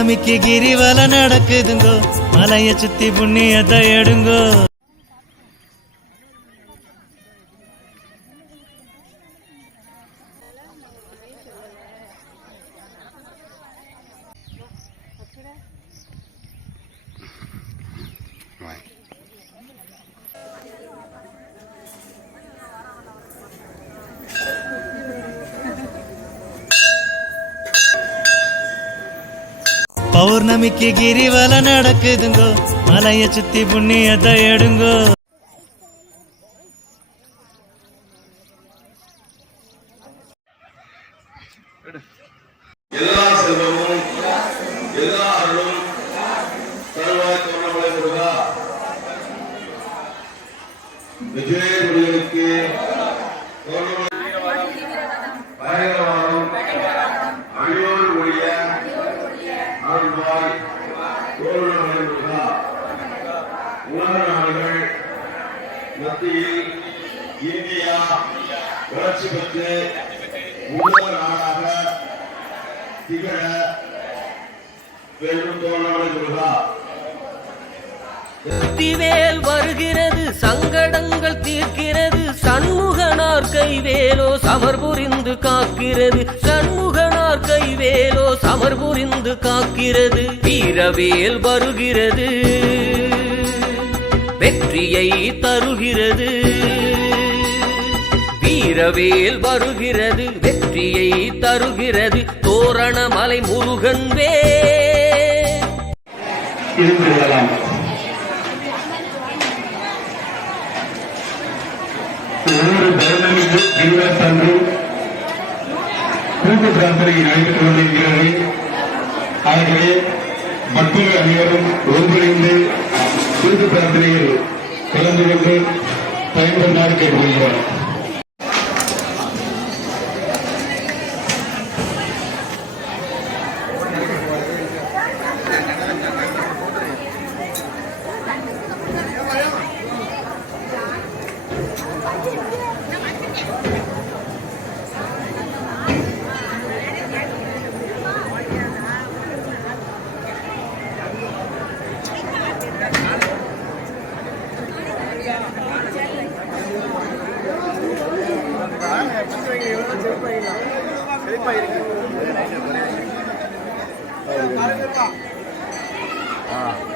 பௌர்ணமிக்கு கிரிவல நடக்குதுங்கோ. மலைய சுத்தி புண்ணியத்தை எடுங்கோ. பௌர்ணமிக்கு கிரிவல நடக்குதுங்கோ. மலைய சுத்தி புண்ணியத்தை எடுங்கோ. எல்லா செல்வமும் எல்லா அருளும் தருவாய் தோன்றமலை முருகா விஜயகுடிகளுக்கு பயங்கரவாதம் அழியோடு ஒழிய அருள்வாய் தோன்றமலை மத்தியில் இந்தியா வளர்ச்சி பெற்று உலக நாடாக திகழ வெல்லும் தோழமை முருகா வெற்றிவேல் வருகிறது சங்கடங்கள் தீர்க்கிறது சண்முகனார் கைவேலோ சமர் புரிந்து காக்கிறது சண்முகனார் கைவேலோ சமர் புரிந்து காக்கிறது வீரவேல் வருகிறது. வெற்றியை தருகிறது. வீரவேல் வருகிறது வெற்றியை தருகிறது. தோரணமலை முருகன் வே. இருந்து ஒவ்வொரு பௌர்ணமிக்கு இருபத்தன்று கூட்டு பிரார்த்தனை நடைபெற்று கொண்டிருக்கிறது. ஆகவே மக்கள் அனைவரும் ஒன்றிணைந்து கூட்டு பிரார்த்தனையில் கலந்து கொண்டு பயன்படுமாறு கேட்டுக்கொள்கிறோம். எங்க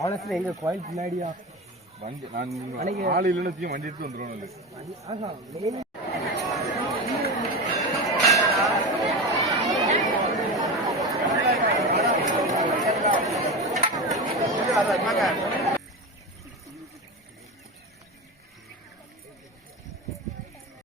ஆலஸ்ல எங்க கோயில் பின்னாடியா? வண்டி நான் ஆள் இல்லைன்னு வண்டி எடுத்து main அது